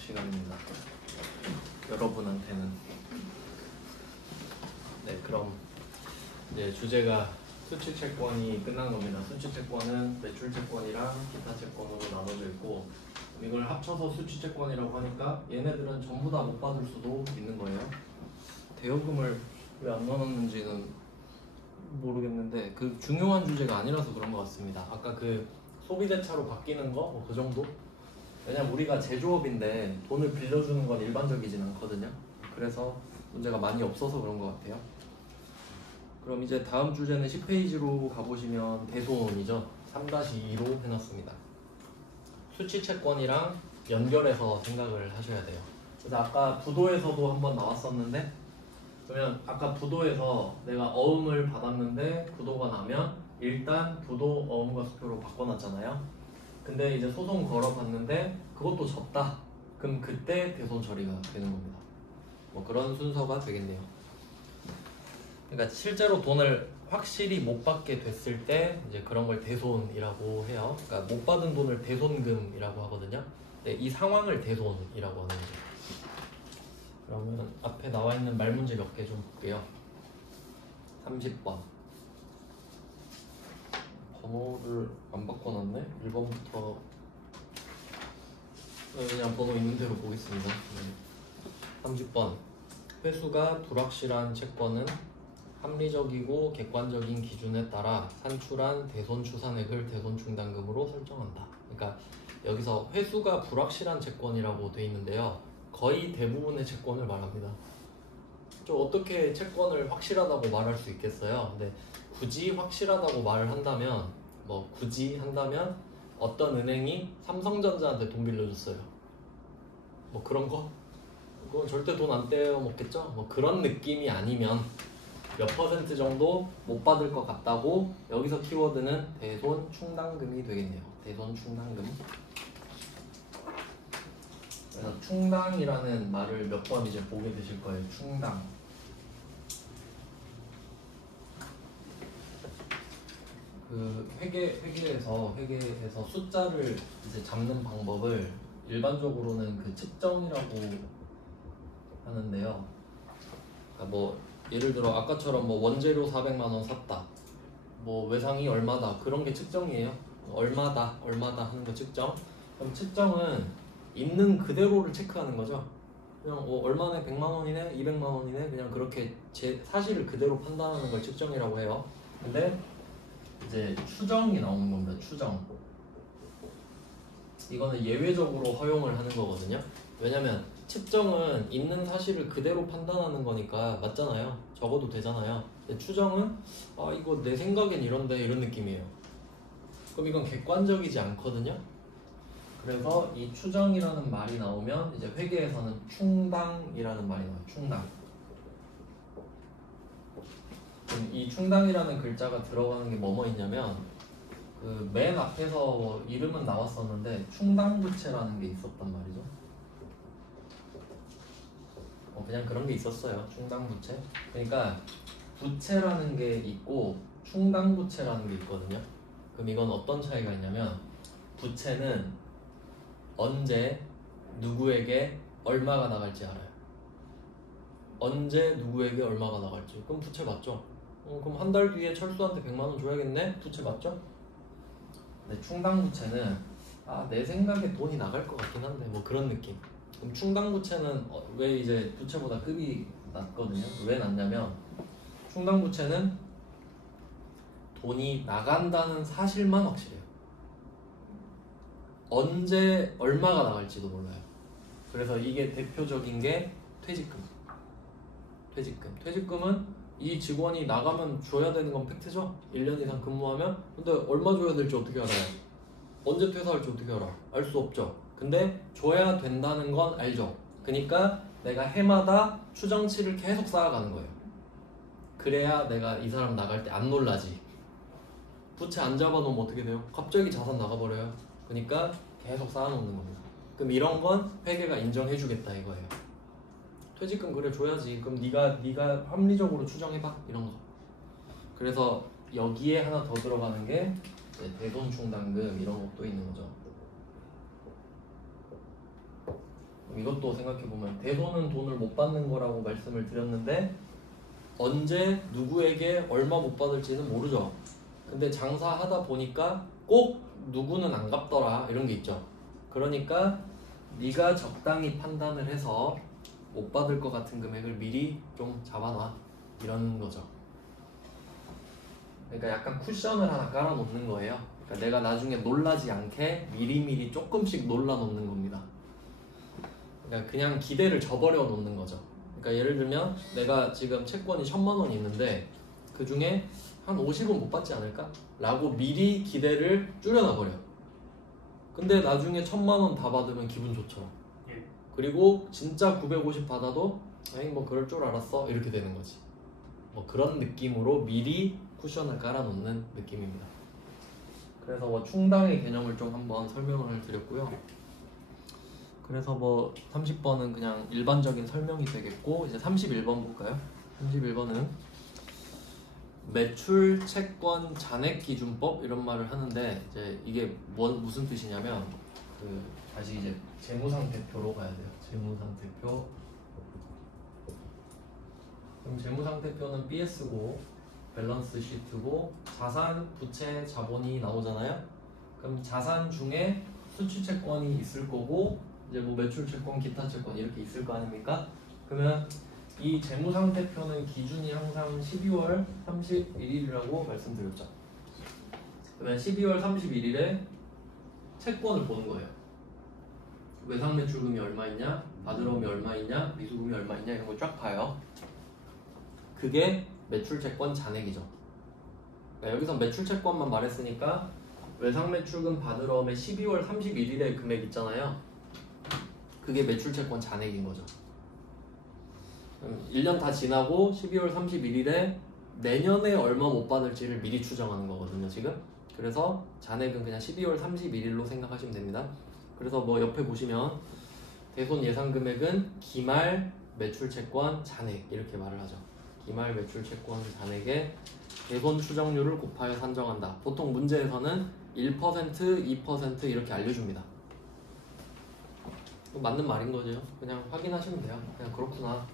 시간입니다. 여러분한테는. 네, 그럼 이제 주제가 수취채권이 끝난 겁니다. 수취채권은 매출채권이랑 기타 채권으로 나눠져 있고, 이걸 합쳐서 수취채권이라고 하니까 얘네들은 전부 다 못 받을 수도 있는 거예요. 대여금을 왜 안 넣어놨는지는 모르겠는데 그 중요한 주제가 아니라서 그런 것 같습니다. 아까 그 소비대차로 바뀌는 거 그 정도? 왜냐면 우리가 제조업인데 돈을 빌려주는 건 일반적이진 않거든요. 그래서 문제가 많이 없어서 그런 것 같아요. 그럼 이제 다음 주제는 10페이지로 가보시면 대손이죠. 3-2로 해놨습니다. 수취채권이랑 연결해서 생각을 하셔야 돼요. 그래서 아까 부도에서도 한번 나왔었는데, 그러면 아까 부도에서 내가 어음을 받았는데 부도가 나면 일단 부도 어음과 수표로 바꿔놨잖아요. 근데 이제 소송 걸어봤는데 그것도 졌다. 그럼 그때 대손 처리가 되는 겁니다. 뭐 그런 순서가 되겠네요. 그러니까 실제로 돈을 확실히 못 받게 됐을 때 이제 그런 걸 대손이라고 해요. 그러니까 못 받은 돈을 대손금이라고 하거든요. 근데 이 상황을 대손이라고 하는 거죠. 그러면 앞에 나와 있는 말문제 몇 개 좀 볼게요. 30번. 번호를 안 바꿔놨네? 1번부터 그냥 번호 있는 대로 보겠습니다. 30번. 회수가 불확실한 채권은 합리적이고 객관적인 기준에 따라 산출한 대손 추산액을 대손 충당금으로 설정한다. 그러니까 여기서 회수가 불확실한 채권이라고 돼 있는데요. 거의 대부분의 채권을 말합니다. 좀 어떻게 채권을 확실하다고 말할 수 있겠어요? 근데 굳이 확실하다고 말을 한다면, 굳이 한다면 어떤 은행이 삼성전자한테 돈 빌려줬어요. 뭐 그런 거? 그건 절대 돈 안 떼어먹겠죠? 뭐 그런 느낌이 아니면 몇 % 정도 못 받을 것 같다고, 여기서 키워드는 대손 충당금이 되겠네요. 대손 충당금. 그래서 충당이라는 말을 몇 번 이제 보게 되실 거예요. 충당. 그 회계에서 숫자를 이제 잡는 방법을 일반적으로는 그 측정이라고 하는데요. 그러니까 뭐 예를 들어 아까처럼 뭐 원재료 400만 원 샀다, 뭐 외상이 얼마다, 그런 게 측정이에요. 얼마다 하는 거 측정. 그럼 측정은 있는 그대로를 체크하는 거죠. 그냥 얼마네, 100만 원이네, 200만 원이네, 그냥 그렇게 제 사실을 그대로 판단하는 걸 측정이라고 해요. 근데 이제 추정이 나오는 겁니다. 추정. 이거는 예외적으로 허용을 하는 거거든요. 왜냐면 측정은 있는 사실을 그대로 판단하는 거니까 맞잖아요. 적어도 되잖아요. 근데 추정은 이거 내 생각엔 이런데, 이런 느낌이에요. 그럼 이건 객관적이지 않거든요. 그래서 이 추정이라는 말이 나오면 이제 회계에서는 충당이라는 말이 나와요. 충당. 그럼 이 충당이라는 글자가 들어가는 게 뭐뭐 있냐면, 그 맨 앞에서 뭐 이름은 나왔었는데 충당부채라는 게 있었단 말이죠. 그냥 그런 게 있었어요. 충당부채. 그러니까 부채라는 게 있고 충당부채라는 게 있거든요. 그럼 이건 어떤 차이가 있냐면, 부채는 언제 누구에게 얼마가 나갈지 알아요. 언제 누구에게 얼마가 나갈지. 그럼 부채 맞죠? 그럼 한 달 뒤에 철수한테 100만 원 줘야겠네? 부채 맞죠? 근데 충당부채는 내 생각에 돈이 나갈 것 같긴 한데, 뭐 그런 느낌. 그럼 충당부채는 왜 이제 부채보다 급이 낮거든요. 왜 낮냐면, 충당부채는 돈이 나간다는 사실만 확실해요. 언제 얼마가 나갈지도 몰라요. 그래서 이게 대표적인 게 퇴직금. 퇴직금은 이 직원이 나가면 줘야 되는 건 팩트죠? 1년 이상 근무하면. 근데 얼마 줘야 될지 어떻게 알아요? 언제 퇴사할지 어떻게 알아? 알 수 없죠. 근데 줘야 된다는 건 알죠. 그러니까 내가 해마다 추정치를 계속 쌓아가는 거예요. 그래야 내가 이 사람 나갈 때 안 놀라지. 부채 안 잡아놓으면 어떻게 돼요? 갑자기 자산 나가버려요. 그러니까 계속 쌓아놓는 겁니다. 그럼 이런 건 회계가 인정해주겠다 이거예요. 퇴직금 그래 줘야지. 그럼 네가 합리적으로 추정해봐, 이런 거. 그래서 여기에 하나 더 들어가는 게 대손 충당금, 이런 것도 있는 거죠. 이것도 생각해보면 대손은 돈을 못 받는 거라고 말씀을 드렸는데 언제 누구에게 얼마 못 받을지는 모르죠. 근데 장사하다 보니까 꼭 누구는 안 갚더라 이런 게 있죠. 그러니까 네가 적당히 판단을 해서 못 받을 것 같은 금액을 미리 좀 잡아놔 이런 거죠. 그러니까 약간 쿠션을 하나 깔아놓는 거예요. 그러니까 내가 나중에 놀라지 않게 미리미리 조금씩 놀라놓는 겁니다. 그러니까 그냥 기대를 저버려 놓는 거죠. 그러니까 예를 들면 내가 지금 채권이 1,000만 원이 있는데 그 중에 한 50은 못 받지 않을까? 라고 미리 기대를 줄여놔 버려. 근데 나중에 1,000만 원 다 받으면 기분 좋죠. 그리고 진짜 950 받아도 에이 뭐 그럴 줄 알았어 이렇게 되는 거지. 뭐 그런 느낌으로 미리 쿠션을 깔아놓는 느낌입니다. 그래서 뭐 충당의 개념을 좀 한번 설명을 드렸고요. 그래서 뭐 30번은 그냥 일반적인 설명이 되겠고 이제 31번 볼까요? 31번은 매출 채권 잔액 기준법 이런 말을 하는데 이제 이게 무슨 뜻이냐면 다시 이제 재무상태표로 가야 돼요. 재무상태표. 그럼 재무상태표는 BS고 밸런스 시트고 자산, 부채, 자본이 나오잖아요. 그럼 자산 중에 수취채권이 있을 거고 이제 뭐 매출채권, 기타채권 이렇게 있을 거 아닙니까? 그러면 이 재무상태표는 기준이 항상 12월 31일이라고 말씀드렸죠. 그러면 12월 31일에 채권을 보는 거예요. 외상매출금이 얼마 있냐, 받으러움이 얼마 있냐, 미수금이 얼마 있냐 이런 거 쫙 봐요. 그게 매출채권 잔액이죠. 그러니까 여기서 매출채권만 말했으니까 외상매출금 받으러움의 12월 31일의 금액 있잖아요. 그게 매출채권 잔액인 거죠. 1년 다 지나고 12월 31일에 내년에 얼마 못 받을지를 미리 추정하는 거거든요, 지금. 그래서 잔액은 그냥 12월 31일로 생각하시면 됩니다. 그래서 뭐 옆에 보시면 대손 예상 금액은 기말 매출채권 잔액 이렇게 말을 하죠. 기말 매출채권 잔액에 대손 추정률을 곱하여 산정한다. 보통 문제에서는 1%, 2% 이렇게 알려줍니다. 맞는 말인 거죠. 그냥 확인하시면 돼요. 그냥 그렇구나.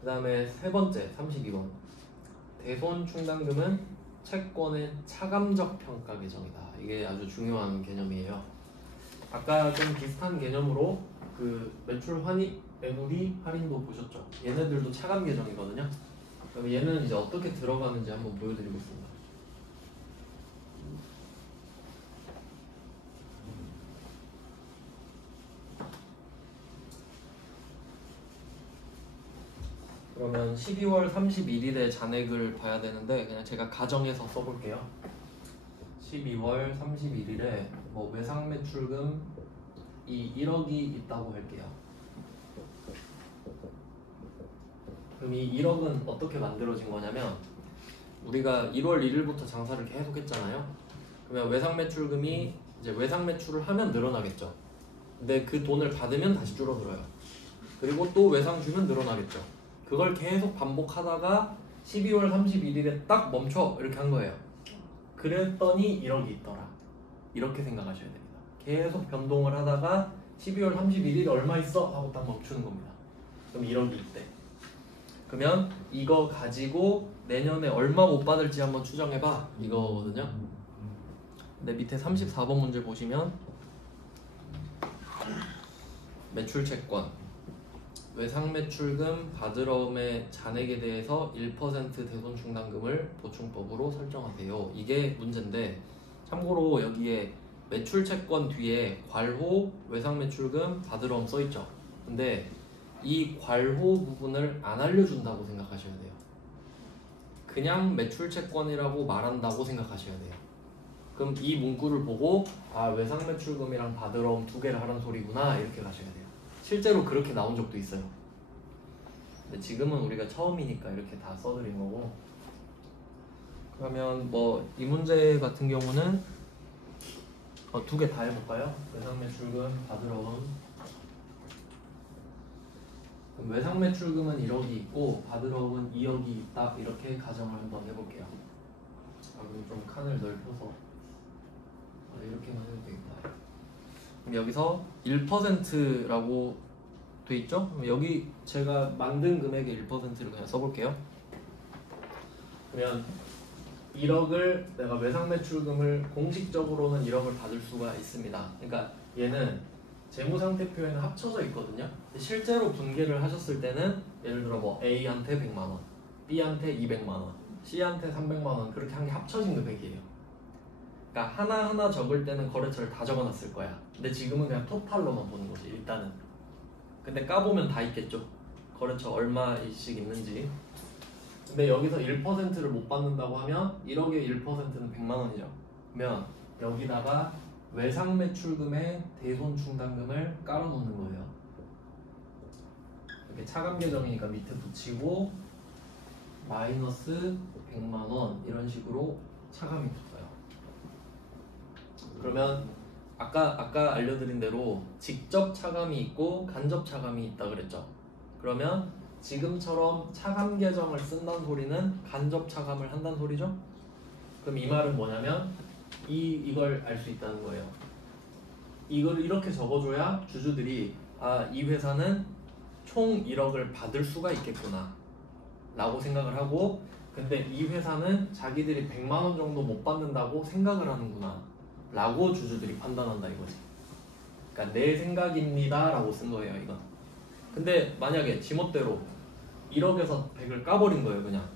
그 다음에 세 번째 32번 대손 충당금은 채권의 차감적 평가 계정이다. 이게 아주 중요한 개념이에요. 아까 좀 비슷한 개념으로 그 매출 환입 매물이 할인도 보셨죠? 얘네들도 차감 계정이거든요. 그럼 얘는 이제 어떻게 들어가는지 한번 보여드리고 있습니다. 그러면 12월 31일에 잔액을 봐야 되는데 그냥 제가 가정해서 써볼게요. 12월 31일에 뭐 외상매출금 이 1억이 있다고 할게요. 그럼 이 1억은 어떻게 만들어진 거냐면 우리가 1월 1일부터 장사를 계속 했잖아요. 그러면 외상매출금이 이제 외상매출을 하면 늘어나겠죠. 근데 그 돈을 받으면 다시 줄어들어요. 그리고 또 외상 주면 늘어나겠죠. 그걸 계속 반복하다가 12월 31일에 딱 멈춰 이렇게 한 거예요. 그랬더니 1억이 있더라. 이렇게 생각하셔야 됩니다. 계속 변동을 하다가 12월 31일에 얼마 있어? 하고 딱 멈추는 겁니다. 그럼 1억이 있대. 그러면 이거 가지고 내년에 얼마 못 받을지 한번 추정해봐 이거거든요. 근데 밑에 34번 문제 보시면 매출채권 외상매출금 받으러움의 잔액에 대해서 1% 대손충당금을 보충법으로 설정하세요. 이게 문제인데 참고로 여기에 매출채권 뒤에 괄호 외상매출금 받으러움 써있죠. 근데 이 괄호 부분을 안 알려준다고 생각하셔야 돼요. 그냥 매출채권이라고 말한다고 생각하셔야 돼요. 그럼 이 문구를 보고 아 외상매출금이랑 받으러움 두 개를 하란 소리구나 이렇게 가셔야 돼요. 실제로 그렇게 나온 적도 있어요. 근데 지금은 우리가 처음이니까 이렇게 다 써드린 거고. 그러면 뭐 이 문제 같은 경우는 두 개 다 해볼까요? 외상매출금, 받으러움. 그럼 외상매출금은 1억이 있고 받으러움은 2억이 있다 이렇게 가정을 한번 해볼게요. 그럼 좀 칸을 넓혀서 이렇게만 해도 되겠다. 그럼 여기서 1%라고 돼 있죠? 그럼 여기 제가 만든 금액의 1%를 그냥 써볼게요. 그러면 1억을 내가 외상 매출금을 공식적으로는 1억을 받을 수가 있습니다. 그러니까 얘는 재무상태표에는 합쳐져 있거든요. 근데 실제로 분개를 하셨을 때는 예를 들어 뭐 A한테 100만 원, B한테 200만 원, C한테 300만 원 그렇게 한 게 합쳐진 금액이에요. 그러니까 하나하나 적을 때는 거래처를 다 적어놨을 거야. 근데 지금은 그냥 토탈로만 보는 거지 일단은. 근데 까보면 다 있겠죠. 거래처 얼마씩 있는지. 근데 여기서 1%를 못 받는다고 하면 1억의 1%는 100만 원이죠. 그러면 여기다가 외상 매출금의 대손 충당금을 깔아놓는 거예요. 이렇게 차감 계정이니까 밑에 붙이고 마이너스 100만 원 이런 식으로 차감이 붙어요. 그러면 아까 알려드린 대로 직접 차감이 있고 간접 차감이 있다 그랬죠. 그러면 지금처럼 차감 계정을 쓴다는 소리는 간접 차감을 한다는 소리죠. 그럼 이 말은 뭐냐면 이걸 알 수 있다는 거예요. 이걸 이렇게 적어줘야 주주들이 이 회사는 총 1억을 받을 수가 있겠구나 라고 생각을 하고, 근데 이 회사는 자기들이 100만 원 정도 못 받는다고 생각을 하는구나 라고 주주들이 판단한다 이거지. 그러니까 내 생각입니다 라고 쓴 거예요 이건. 근데 만약에 지멋대로 1억에서 100을 까버린 거예요. 그냥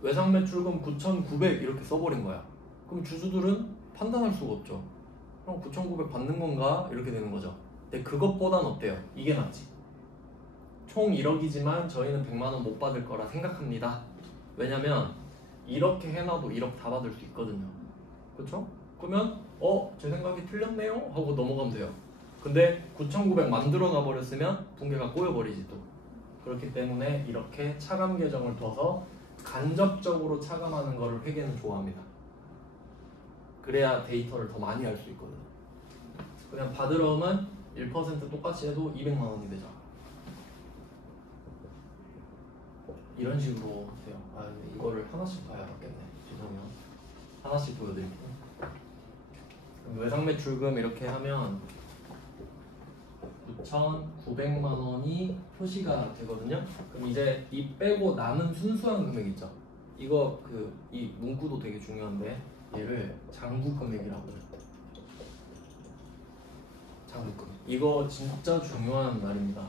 외상 매출금 9,900 이렇게 써버린 거야. 그럼 주주들은 판단할 수가 없죠. 그럼 9,900 받는 건가? 이렇게 되는 거죠. 근데 그것보단 어때요? 이게 낫지. 총 1억이지만 저희는 100만 원 못 받을 거라 생각합니다. 왜냐면 이렇게 해놔도 1억 다 받을 수 있거든요. 그쵸? 그러면 제 생각이 틀렸네요 하고 넘어가면 돼요. 근데 9,900 만들어 놔버렸으면 붕괴가 꼬여버리지 또. 그렇기 때문에 이렇게 차감 계정을 둬서 간접적으로 차감하는 거를 회계는 좋아합니다. 그래야 데이터를 더 많이 알 수 있거든. 그냥 받으러 오면 1% 똑같이 해도 200만 원이 되죠. 이런 식으로 돼요. 근데 이거를 하나씩 봐야 맞겠네. 죄송해요. 하나씩 보여드릴게요. 외상 매출금 이렇게 하면 9,900만 원이 표시가 되거든요. 그럼 이제 이 빼고 남은 순수한 금액 있죠. 이거 이 문구도 되게 중요한데 얘를 장부 금액이라고 해요. 장부 금액. 이거 진짜 중요한 말입니다.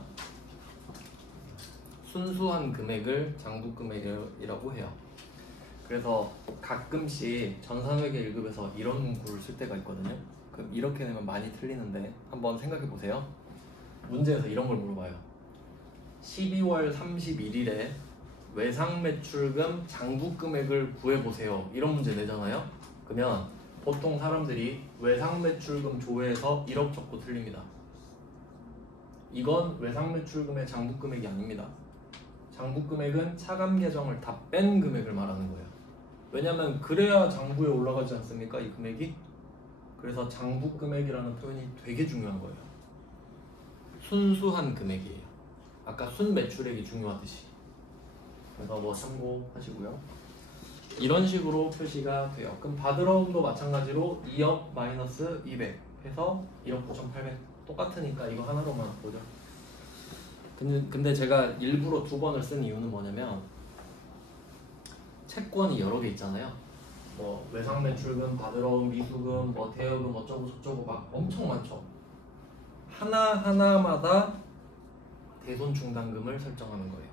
순수한 금액을 장부 금액이라고 해요. 그래서 가끔씩 전산회계 1급에서 이런 문구를 쓸 때가 있거든요. 그럼 이렇게 되면 많이 틀리는데 한번 생각해 보세요. 문제에서 이런 걸 물어봐요. 12월 31일에 외상 매출금 장부 금액을 구해보세요. 이런 문제 내잖아요. 그러면 보통 사람들이 외상 매출금 조회에서 1억 적고 틀립니다. 이건 외상 매출금의 장부 금액이 아닙니다. 장부 금액은 차감 계정을 다 뺀 금액을 말하는 거예요. 왜냐면 그래야 장부에 올라가지 않습니까? 이 금액이. 그래서 장부 금액이라는 표현이 되게 중요한 거예요. 순수한 금액이에요. 아까 순 매출액이 중요하듯이. 그래서 뭐 참고하시고요. 이런 식으로 표시가 돼요. 그럼 받으러 온도 마찬가지로 2억 마이너스 200 해서 1억 9,800 똑같으니까 이거 하나로만 보죠. 근데 제가 일부러 2번을 쓴 이유는 뭐냐면 채권이 여러 개 있잖아요. 뭐 외상 매출금, 받으러 온 미수금, 뭐 대여금 어쩌고 저쩌고 막 엄청 많죠. 하나하나마다 대손 충당금을 설정하는 거예요.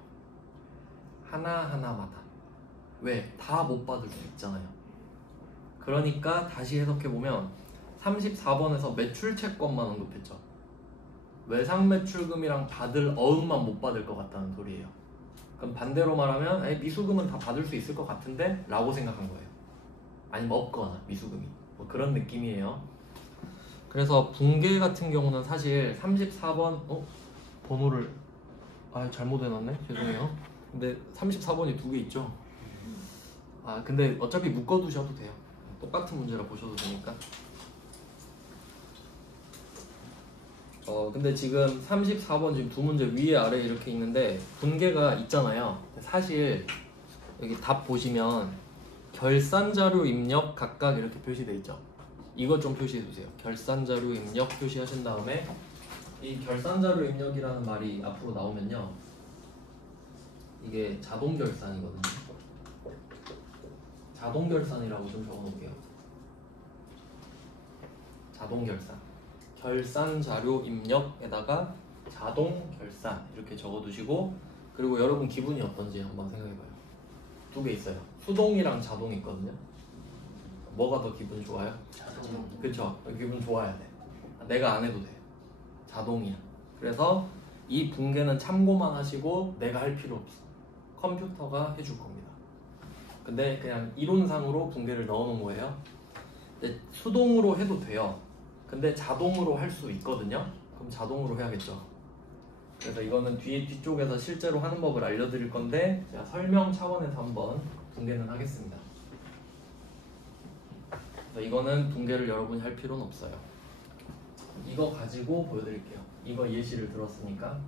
하나하나마다. 왜? 다 못 받을 수 있잖아요. 그러니까 다시 해석해보면 34번에서 매출 채권만 언급했죠. 외상 매출금이랑 받을 어음만 못 받을 것 같다는 소리예요. 그럼 반대로 말하면 미수금은 다 받을 수 있을 것 같은데? 라고 생각한 거예요. 아니면 없거나 미수금이 뭐 그런 느낌이에요. 그래서 붕괴 같은 경우는 사실 34번 번호를 잘못 해놨네? 죄송해요. 근데 34번이 2개 있죠? 근데 어차피 묶어두셔도 돼요. 똑같은 문제라 보셔도 되니까. 근데 지금 34번 지금 2문제 위에 아래 이렇게 있는데 분계가 있잖아요. 사실 여기 답 보시면 결산자료 입력 각각 이렇게 표시돼 있죠. 이것 좀 표시해 주세요. 결산자료 입력 표시하신 다음에 이 결산자료 입력이라는 말이 앞으로 나오면요, 이게 자동 결산이거든요. 자동 결산이라고 좀 적어 놓을게요. 자동 결산. 결산 자료 입력에다가 자동 결산 이렇게 적어 두시고, 그리고 여러분 기분이 어떤지 한번 생각해 봐요. 두 개 있어요. 수동이랑 자동이 있거든요. 뭐가 더 기분 좋아요? 자동. 그쵸? 기분 좋아야 돼. 내가 안 해도 돼. 자동이야. 그래서 이 붕괴는 참고만 하시고 내가 할 필요 없어. 컴퓨터가 해줄 겁니다. 근데 그냥 이론상으로 붕괴를 넣어 놓은 거예요. 근데 수동으로 해도 돼요. 근데 자동으로 할 수 있거든요. 그럼 자동으로 해야겠죠. 그래서 이거는 뒤쪽에서 실제로 하는 법을 알려드릴 건데, 제가 설명 차원에서 한번 붕괴는 하겠습니다. 그래서 이거는 붕괴를 여러분이 할 필요는 없어요. 이거 가지고 보여드릴게요. 이거 예시를 들었으니까.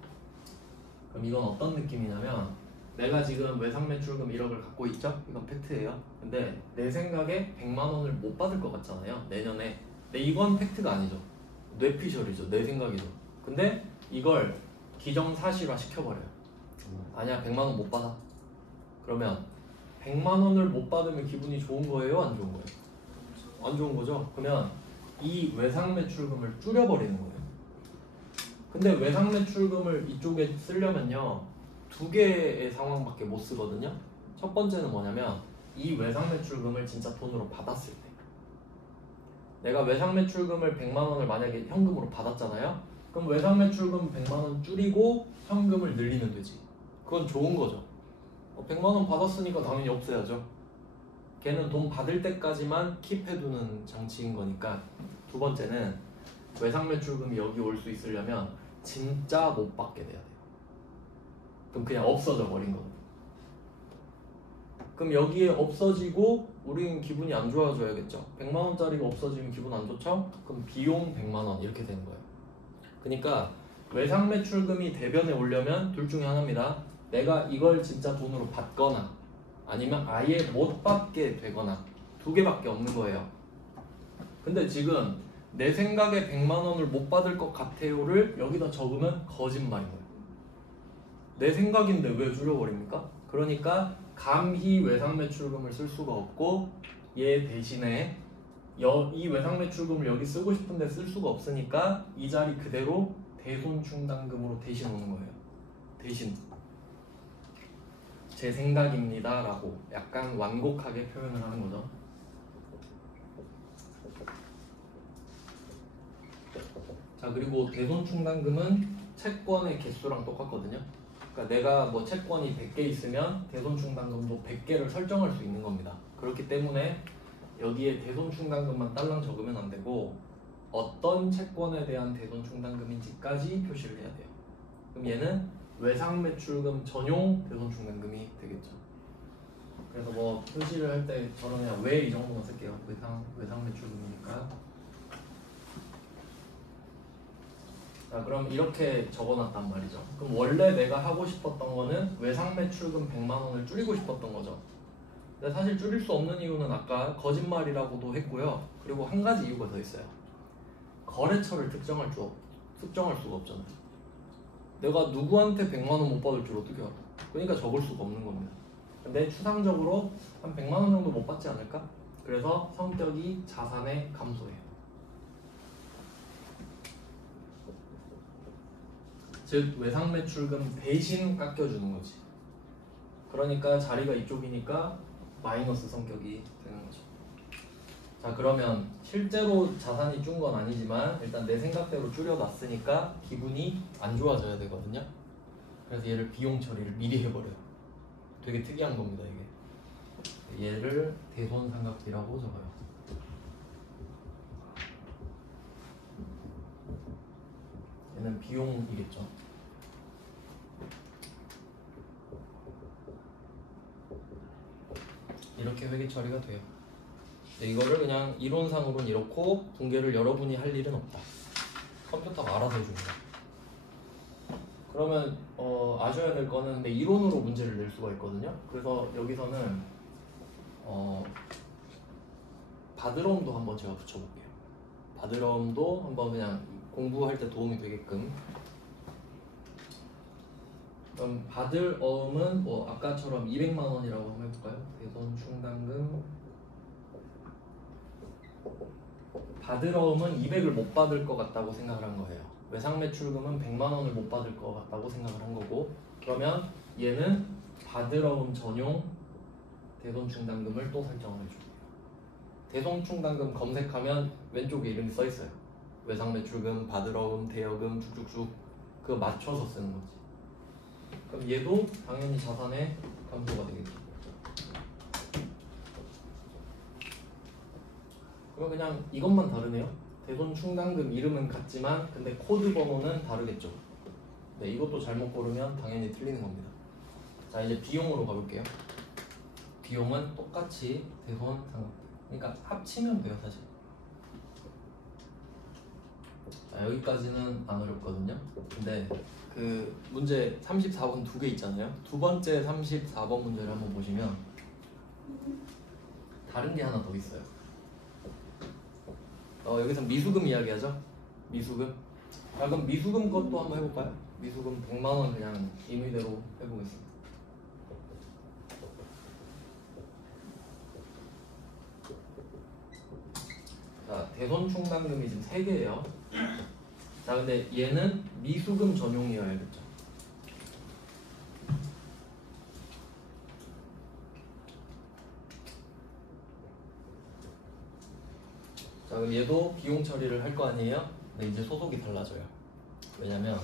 그럼 이건 어떤 느낌이냐면, 내가 지금 외상매출금 1억을 갖고 있죠? 이건 팩트예요. 근데 내 생각에 100만 원을 못 받을 것 같잖아요, 내년에. 근데 이건 팩트가 아니죠. 뇌피셜이죠. 내 생각이죠. 근데 이걸 기정사실화 시켜버려요. 아니야, 100만 원 못 받아. 그러면 100만 원을 못 받으면 기분이 좋은 거예요? 안 좋은 거예요? 안 좋은 거죠? 그러면 이 외상매출금을 줄여버리는 거예요. 근데 외상매출금을 이쪽에 쓰려면요, 두 개의 상황밖에 못 쓰거든요. 첫 번째는 뭐냐면, 이 외상매출금을 진짜 돈으로 받았을 때, 내가 외상매출금을 100만 원을 만약에 현금으로 받았잖아요. 그럼 외상매출금 100만 원 줄이고 현금을 늘리면 되지. 그건 좋은 거죠. 100만 원 받았으니까 당연히 없애야죠. 걔는 돈 받을 때까지만 킵해두는 장치인 거니까. 두 번째는 외상매출금이 여기 올 수 있으려면 진짜 못 받게 돼야 돼요. 그럼 그냥 없어져 버린 거예요. 그럼 여기에 없어지고 우리는 기분이 안 좋아져야겠죠. 100만 원짜리가 없어지면 기분 안 좋죠? 그럼 비용 100만 원 이렇게 되는 거예요. 그러니까 외상매출금이 대변에 오려면 둘 중에 하나입니다. 내가 이걸 진짜 돈으로 받거나 아니면 아예 못 받게 되거나, 두 개밖에 없는 거예요. 근데 지금 내 생각에 100만 원을 못 받을 것 같아요를 여기다 적으면 거짓말인 거예요. 내 생각인데 왜 줄여버립니까? 그러니까 감히 외상매출금을 쓸 수가 없고, 얘 대신에 이 외상매출금을 여기 쓰고 싶은데 쓸 수가 없으니까 이 자리 그대로 대손충당금으로 대신 오는 거예요. 대신 제 생각입니다 라고 약간 완곡하게 표현을 하는 거죠. 자, 그리고 대손충당금은 채권의 개수랑 똑같거든요. 그러니까 내가 뭐 채권이 100개 있으면 대손충당금도 100개를 설정할 수 있는 겁니다. 그렇기 때문에 여기에 대손충당금만 딸랑 적으면 안 되고, 어떤 채권에 대한 대손충당금인지까지 표시를 해야 돼요. 그럼 얘는 외상매출금 전용 대손충당금이 되겠죠. 그래서 뭐 표시를 할 때 저는 그냥 왜 이 정도만 쓸게요. 외상매출금이니까. 자, 그럼 이렇게 적어놨단 말이죠. 그럼 원래 내가 하고 싶었던 거는 외상매출금 100만 원을 줄이고 싶었던 거죠. 근데 사실 줄일 수 없는 이유는 아까 거짓말이라고도 했고요. 그리고 한 가지 이유가 더 있어요. 거래처를 특정할 수가 없잖아요. 내가 누구한테 100만 원 못 받을 줄 어떻게 알아? 그러니까 적을 수가 없는 겁니다. 근데 추상적으로 한 100만 원 정도 못 받지 않을까? 그래서 성격이 자산의 감소예요. 즉 외상매출금 대신 깎여주는 거지. 그러니까 자리가 이쪽이니까 마이너스 성격이 되는 거죠. 자, 그러면 실제로 자산이 준 건 아니지만 일단 내 생각대로 줄여놨으니까 기분이 안 좋아져야 되거든요. 그래서 얘를 비용 처리를 미리 해버려요. 되게 특이한 겁니다, 이게. 얘를 대손삼각비라고 적어요. 얘는 비용이겠죠. 이렇게 회계 처리가 돼요. 이거를 그냥 이론상으로는 이렇고 붕괴를 여러분이 할 일은 없다. 컴퓨터가 알아서 해줍니다. 그러면 아셔야 될 거는, 근데 이론으로 문제를 낼 수가 있거든요. 그래서 여기서는 바드럼도 한번 제가 붙여볼게요. 바드럼도 한번 그냥 공부할 때 도움이 되게끔. 그럼 받을 어음은 뭐 아까처럼 200만 원이라고 한번 해볼까요? 대손 충당금. 받을 어음은 200을 못 받을 것 같다고 생각을 한 거예요. 외상매출금은 100만 원을 못 받을 것 같다고 생각을 한 거고, 그러면 얘는 받을 어음 전용 대손 충당금을 또 설정을 해줄게요. 대손 충당금 검색하면 왼쪽에 이름이 써 있어요. 외상매출금, 받을 어음, 대여금 쭉쭉쭉 그거 맞춰서 쓰는 거지. 그럼 얘도 당연히 자산의 감소가 되겠죠. 그럼 그냥 이것만 다르네요. 대손 충당금 이름은 같지만 근데 코드 번호는 다르겠죠. 네, 이것도 잘못 고르면 당연히 틀리는 겁니다. 자, 이제 비용으로 가볼게요. 비용은 똑같이 대손 상각비. 그러니까 합치면 돼요, 사실. 자, 여기까지는 안 어렵거든요. 근데 그 문제 34번 두 개 있잖아요. 두 번째 34번 문제를 한번 보시면 다른 게 하나 더 있어요. 여기서 미수금 이야기하죠. 미수금. 자, 그럼 미수금 것도 한번 해볼까요? 미수금 100만 원 그냥 임의대로 해보겠습니다. 자, 대손 충당금이 지금 3개예요. 자, 근데 얘는 미수금 전용이어야겠죠. 자, 그럼 얘도 비용 처리를 할 거 아니에요? 근데 이제 소속이 달라져요. 왜냐면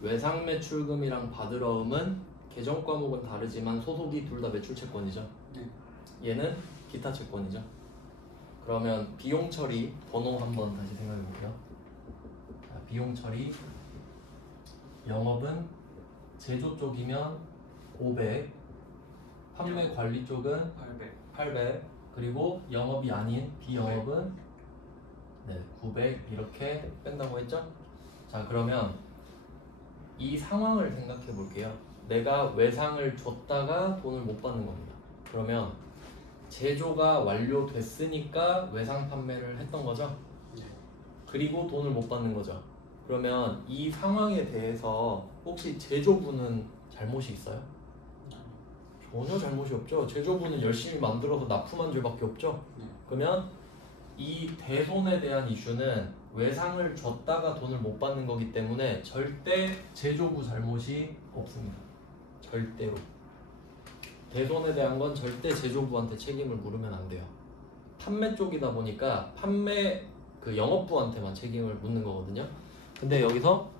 외상매출금이랑 받을 어음은 계정 과목은 다르지만 소속이 둘 다 매출채권이죠. 얘는 기타 채권이죠. 그러면 비용 처리 번호 한번 다시 생각해 볼게요. 자, 비용 처리 영업은 제조 쪽이면 500, 판매 관리 쪽은 800, 그리고 영업이 아닌 비영업은 900 이렇게 뺀다고 했죠? 자, 그러면 이 상황을 생각해 볼게요. 내가 외상을 줬다가 돈을 못 받는 겁니다. 그러면 제조가 완료됐으니까 외상 판매를 했던 거죠? 그리고 돈을 못 받는 거죠. 그러면 이 상황에 대해서 혹시 제조부는 잘못이 있어요? 전혀 잘못이 없죠. 제조부는 열심히 만들어서 납품한 죄밖에 없죠. 그러면 이 대손에 대한 이슈는 외상을 줬다가 돈을 못 받는 거기 때문에 절대 제조부 잘못이 없습니다. 절대로. 대손에 대한 건 절대 제조부한테 책임을 물으면 안 돼요. 판매 쪽이다 보니까 판매 그 영업부한테만 책임을 묻는 거거든요. 근데 여기서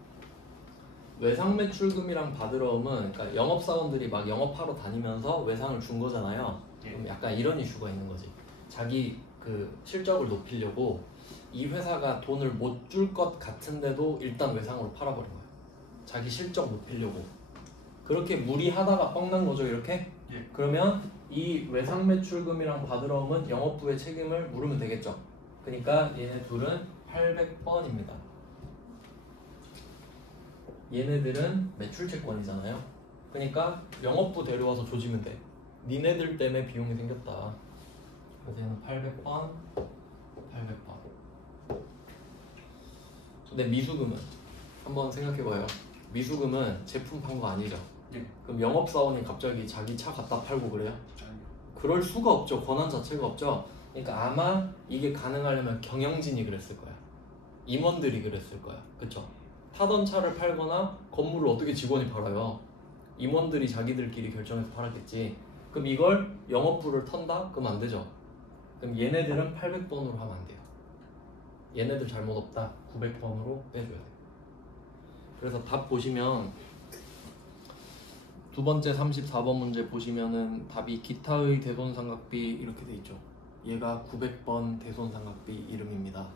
외상매출금이랑 받을 어음은 그러니까 영업사원들이 막 영업하러 다니면서 외상을 준 거잖아요. 그럼 약간 이런 이슈가 있는 거지. 자기 그 실적을 높이려고 이 회사가 돈을 못 줄 것 같은데도 일단 외상으로 팔아버린 거예요. 자기 실적 높이려고. 그렇게 무리하다가 뻥난 거죠, 이렇게? 그러면 이 외상매출금이랑 받을 어음은 영업부의 책임을 물으면 되겠죠. 그러니까 얘네 둘은 800번입니다. 얘네들은 매출채권이잖아요. 그러니까 영업부 데려와서 조지면 돼. 니네들 때문에 비용이 생겼다. 그래서 얘는 800번, 800번. 근데 미수금은 한번 생각해봐요. 미수금은 제품 판 거 아니죠? 그럼 영업사원이 갑자기 자기 차 갖다 팔고 그래요? 그럴 수가 없죠. 권한 자체가 없죠. 그러니까 아마 이게 가능하려면 경영진이 그랬을 거야. 임원들이 그랬을 거야. 그쵸? 타던 차를 팔거나 건물을 어떻게 직원이 팔아요? 임원들이 자기들끼리 결정해서 팔았겠지. 그럼 이걸 영업부를 턴다? 그럼 안 되죠. 그럼 얘네들은 800번으로 하면 안 돼요. 얘네들 잘못 없다. 900번으로 빼줘야 돼요. 그래서 답 보시면 두 번째 34번 문제 보시면은 답이 기타의 대손상각비 이렇게 돼 있죠. 얘가 900번 대손상각비 이름입니다.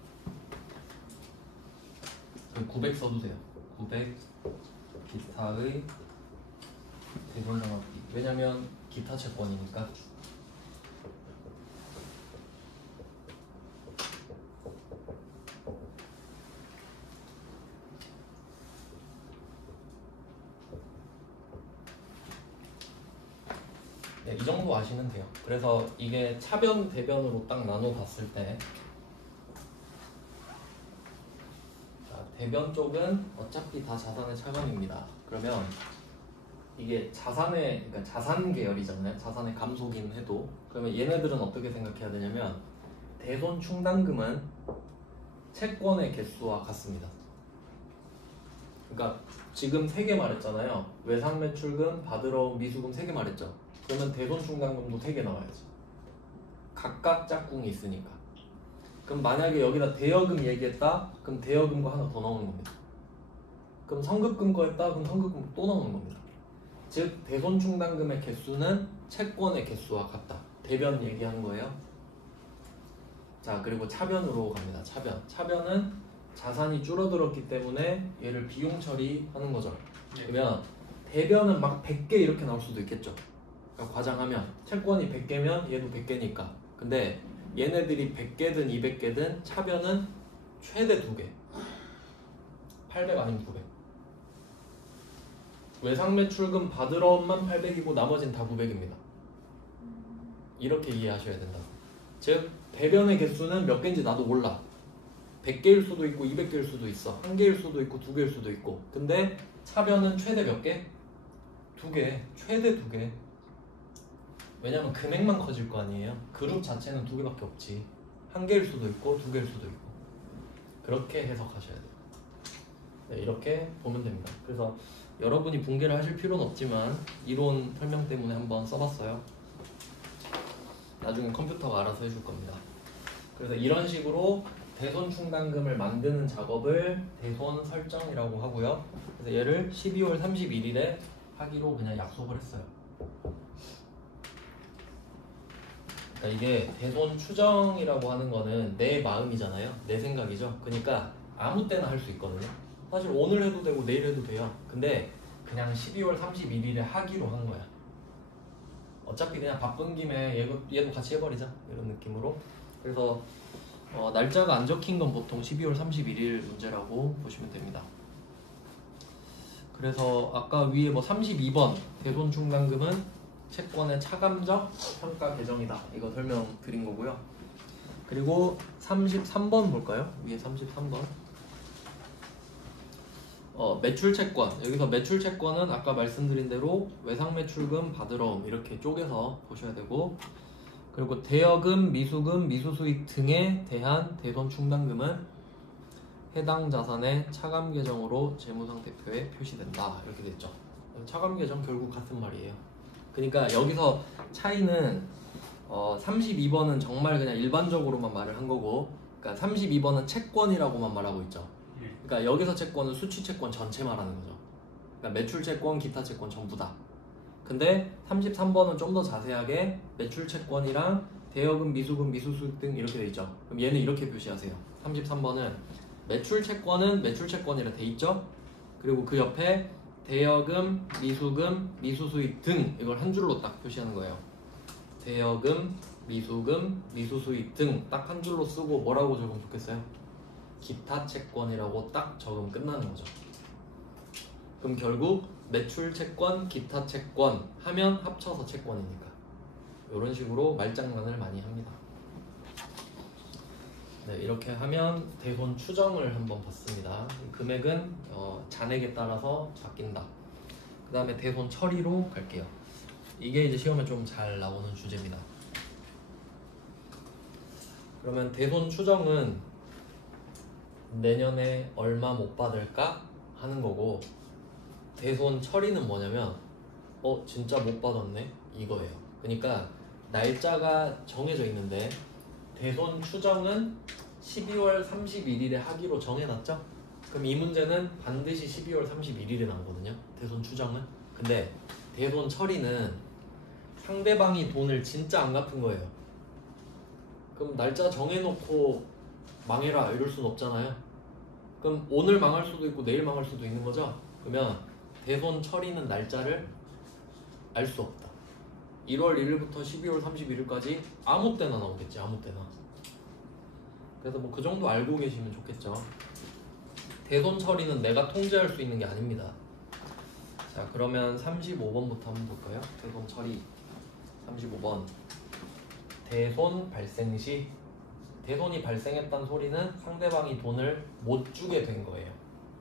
900 써두세요. 900 기타의 대손상각비. 왜냐면 기타 채권이니까. 네, 이 정도 아시면 돼요. 그래서 이게 차변 대변으로 딱 나눠 봤을 때 대변 쪽은 어차피 다 자산의 차감입니다. 그러면 이게 그러니까 자산 계열이잖아요. 자산의 감소긴 해도. 그러면 얘네들은 어떻게 생각해야 되냐면 대손 충당금은 채권의 개수와 같습니다. 그러니까 지금 3개 말했잖아요. 외상 매출금, 받으러 온 미수금 3개 말했죠. 그러면 대손 충당금도 3개 나와야지. 각각 짝꿍이 있으니까. 그럼 만약에 여기다 대여금 얘기했다? 그럼 대여금과 하나 더 나오는 겁니다. 그럼 성급금 거 했다? 그럼 성급금 또 나오는 겁니다. 즉 대손 충당금의 개수는 채권의 개수와 같다. 대변 얘기한 거예요. 자, 그리고 차변으로 갑니다. 차변은 자산이 줄어들었기 때문에 얘를 비용 처리하는 거죠. 그러면 대변은 막 100개 이렇게 나올 수도 있겠죠. 그러니까 과장하면 채권이 100개면 얘도 100개니까. 근데 얘네들이 100개든 200개든 차변은 최대 2개. 800 아니면 900. 외상 매출금 받으러 온만 800이고 나머지는 다 900입니다. 이렇게 이해하셔야 된다. 즉 대변의 개수는 몇 개인지 나도 몰라. 100개일 수도 있고 200개일 수도 있어. 1개일 수도 있고 2개일 수도 있고. 근데 차변은 최대 몇 개? 2개. 최대 2개. 왜냐면 금액만 커질 거 아니에요. 그룹 자체는 2개밖에 없지. 1개일 수도 있고 2개일 수도 있고. 그렇게 해석하셔야 돼요. 네, 이렇게 보면 됩니다. 그래서 여러분이 붕괴를 하실 필요는 없지만 이론 설명 때문에 한번 써봤어요. 나중에 컴퓨터가 알아서 해줄 겁니다. 그래서 이런 식으로 대손 충당금을 만드는 작업을 대손 설정이라고 하고요. 그래서 얘를 12월 31일에 하기로 그냥 약속을 했어요. 그러니까 이게 대손 추정이라고 하는 거는 내 마음이잖아요. 내 생각이죠. 그러니까 아무 때나 할 수 있거든요. 사실 오늘 해도 되고 내일 해도 돼요. 근데 그냥 12월 31일에 하기로 한 거야. 어차피 그냥 바쁜 김에 얘도 같이 해버리자 이런 느낌으로. 그래서 날짜가 안 적힌 건 보통 12월 31일 문제라고 보시면 됩니다. 그래서 아까 위에 뭐 32번 대손 충당금은 채권의 차감적 평가 계정이다. 이거 설명드린 거고요. 그리고 33번 볼까요? 위에 33번. 매출 채권. 여기서 매출 채권은 아까 말씀드린 대로 외상 매출금, 받으러 옴 이렇게 쪼개서 보셔야 되고, 그리고 대여금, 미수금, 미수수익 등에 대한 대손 충당금은 해당 자산의 차감 계정으로 재무상태표에 표시된다. 이렇게 됐죠. 차감 계정 결국 같은 말이에요. 그러니까 여기서 차이는 32번은 정말 그냥 일반적으로만 말을 한 거고, 그러니까 32번은 채권이라고만 말하고 있죠. 그러니까 여기서 채권은 수취 채권 전체 말하는 거죠. 그러니까 매출 채권, 기타 채권 전부 다. 근데 33번은 좀 더 자세하게 매출 채권이랑 대여금, 미수금, 미수수익 등 이렇게 돼 있죠. 그럼 얘는 이렇게 표시하세요. 33번은 매출 채권은 매출 채권이라 돼 있죠. 그리고 그 옆에 대여금, 미수금, 미수수익 등 이걸 한 줄로 딱 표시하는 거예요. 대여금, 미수금, 미수수익 등 딱 한 줄로 쓰고 뭐라고 적으면 좋겠어요? 기타 채권이라고 딱 적으면 끝나는 거죠. 그럼 결국 매출 채권, 기타 채권 하면 합쳐서 채권이니까 이런 식으로 말장난을 많이 합니다. 네, 이렇게 하면 대손 추정을 한번 봤습니다. 금액은 잔액에 따라서 바뀐다. 그 다음에 대손 처리로 갈게요. 이게 이제 시험에 좀 잘 나오는 주제입니다. 그러면 대손 추정은 내년에 얼마 못 받을까 하는 거고, 대손 처리는 뭐냐면 진짜 못 받았네 이거예요. 그러니까 날짜가 정해져 있는데 대손 추정은 12월 31일에 하기로 정해놨죠? 그럼 이 문제는 반드시 12월 31일에 나오거든요. 대손 추정은. 근데 대손 처리는 상대방이 돈을 진짜 안 갚은 거예요. 그럼 날짜 정해놓고 망해라 이럴 순 없잖아요. 그럼 오늘 망할 수도 있고 내일 망할 수도 있는 거죠. 그러면 대손 처리는 날짜를 알 수 없다. 1월 1일부터 12월 31일까지 아무 때나 나오겠지. 아무 때나. 그래서 뭐 그 정도 알고 계시면 좋겠죠. 대손 처리는 내가 통제할 수 있는 게 아닙니다. 자, 그러면 35번부터 한번 볼까요? 대손 처리 35번. 대손 발생 시, 대손이 발생했다는 소리는 상대방이 돈을 못 주게 된 거예요.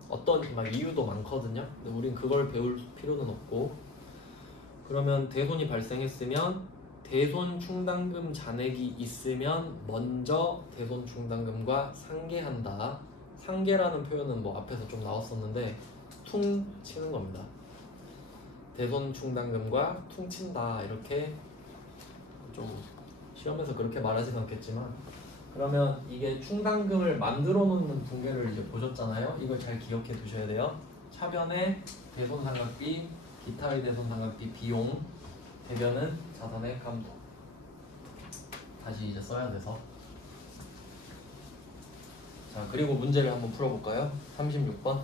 어떤 막 이유도 많거든요. 근데 우린 그걸 배울 필요는 없고, 그러면 대손이 발생했으면 대손 충당금 잔액이 있으면 먼저 대손 충당금과 상계한다. 상계라는 표현은 뭐 앞에서 좀 나왔었는데 퉁 치는 겁니다. 대손 충당금과 퉁친다, 이렇게 좀 시험에서 그렇게 말하진 않겠지만, 그러면 이게 충당금을 만들어 놓는 붕괴를 이제 보셨잖아요. 이걸 잘 기억해 두셔야 돼요. 차변의 대손상각비, 기타의 대손상각비 비용, 대변은 자산의 감도. 다시 이제 써야 돼서. 자, 그리고 문제를 한번 풀어볼까요? 36번.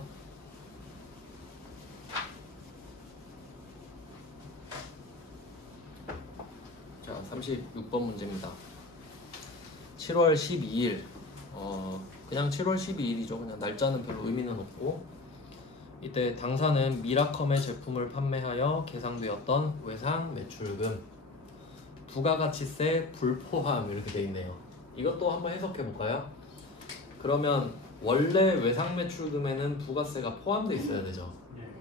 자, 36번 문제입니다. 7월 12일. 그냥 7월 12일이죠. 그냥 날짜는 별로 의미는 없고, 이때 당사는 미라컴의 제품을 판매하여 계상되었던 외상 매출금, 부가가치세 불포함, 이렇게 돼 있네요. 이것도 한번 해석해 볼까요? 그러면 원래 외상 매출금에는 부가세가 포함되어 있어야 되죠.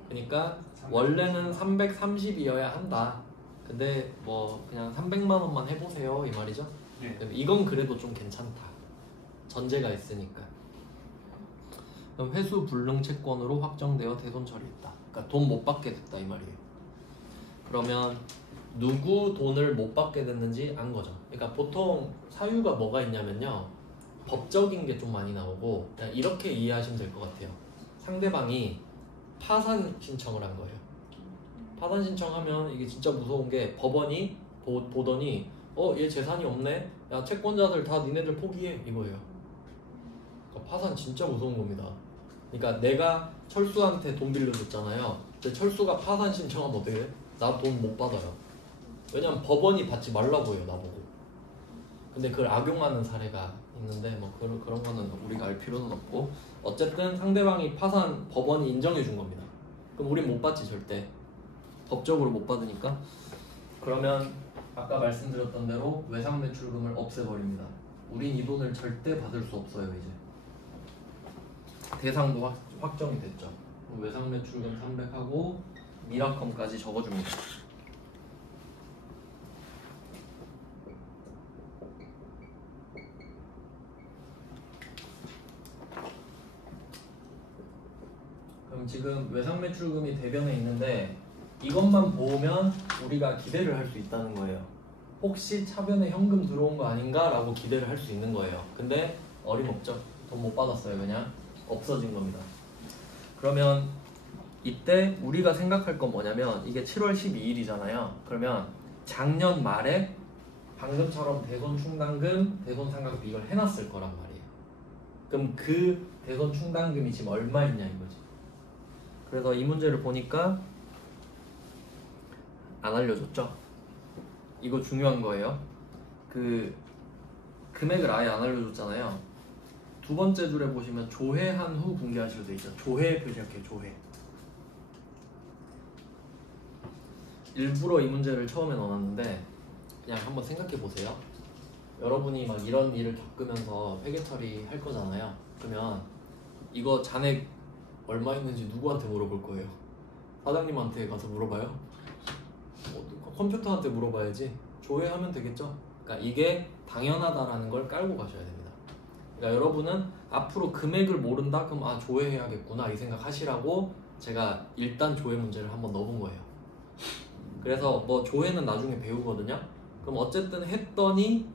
그러니까 원래는 330이어야 한다. 근데 뭐 그냥 300만 원만 해보세요, 이 말이죠. 이건 그래도 좀 괜찮다. 전제가 있으니까. 그럼 회수 불능 채권으로 확정되어 대손 처리했다. 그러니까 돈 못 받게 됐다, 이 말이에요. 그러면 누구 돈을 못 받게 됐는지 안 거죠. 그러니까 보통 사유가 뭐가 있냐면요, 법적인 게 좀 많이 나오고, 그냥 이렇게 이해하시면 될 것 같아요. 상대방이 파산 신청을 한 거예요. 파산 신청하면 이게 진짜 무서운 게, 법원이 보더니 얘 재산이 없네? 야, 채권자들 다 니네들 포기해, 이거예요. 그러니까 파산 진짜 무서운 겁니다. 그러니까 내가 철수한테 돈 빌려줬잖아요. 근데 철수가 파산 신청하면 어떻게 해? 나 돈 못 받아요. 왜냐면 법원이 받지 말라고 해요, 나보고. 근데 그걸 악용하는 사례가 있는데, 뭐 그런 거는 우리가 알 필요는 없고, 어쨌든 상대방이 파산, 법원이 인정해 준 겁니다. 그럼 우린 못 받지, 절대. 법적으로 못 받으니까. 그러면 아까 말씀드렸던 대로 외상 매출금을 없애버립니다. 우린 이 돈을 절대 받을 수 없어요, 이제. 대상도 확정이 됐죠. 외상 매출금 300하고 미라컴까지 적어줍니다. 그럼 지금 외상 매출금이 대변에 있는데, 이것만 보면 우리가 기대를 할 수 있다는 거예요. 혹시 차변에 현금 들어온 거 아닌가? 라고 기대를 할 수 있는 거예요. 근데 어림없죠. 돈 못 받았어요. 그냥 없어진 겁니다. 그러면 이때 우리가 생각할 건 뭐냐면, 이게 7월 12일이잖아요. 그러면 작년 말에 방금처럼 대손 충당금, 대손 상각비 이걸 해놨을 거란 말이에요. 그럼 그 대손 충당금이 지금 얼마 있냐 이거지. 그래서 이 문제를 보니까 안 알려줬죠. 이거 중요한 거예요. 그 금액을 아예 안 알려줬잖아요. 두 번째 줄에 보시면 조회한 후 공개하시로 돼 있죠. 조회 표시할게요. 조회. 일부러 이 문제를 처음에 넣어놨는데, 그냥 한번 생각해 보세요. 여러분이 막 이런 일을 겪으면서 회계 처리할 거잖아요. 그러면 이거 잔액 얼마 있는지 누구한테 물어볼 거예요? 사장님한테 가서 물어봐요? 컴퓨터한테 물어봐야지. 조회하면 되겠죠? 그러니까 이게 당연하다라는 걸 깔고 가셔야 됩니다. 그러니까 여러분은 앞으로 금액을 모른다? 그럼 조회해야겠구나, 이 생각 하시라고 제가 일단 조회 문제를 한번 넣어본 거예요. 그래서 뭐 조회는 나중에 배우거든요. 그럼 어쨌든 했더니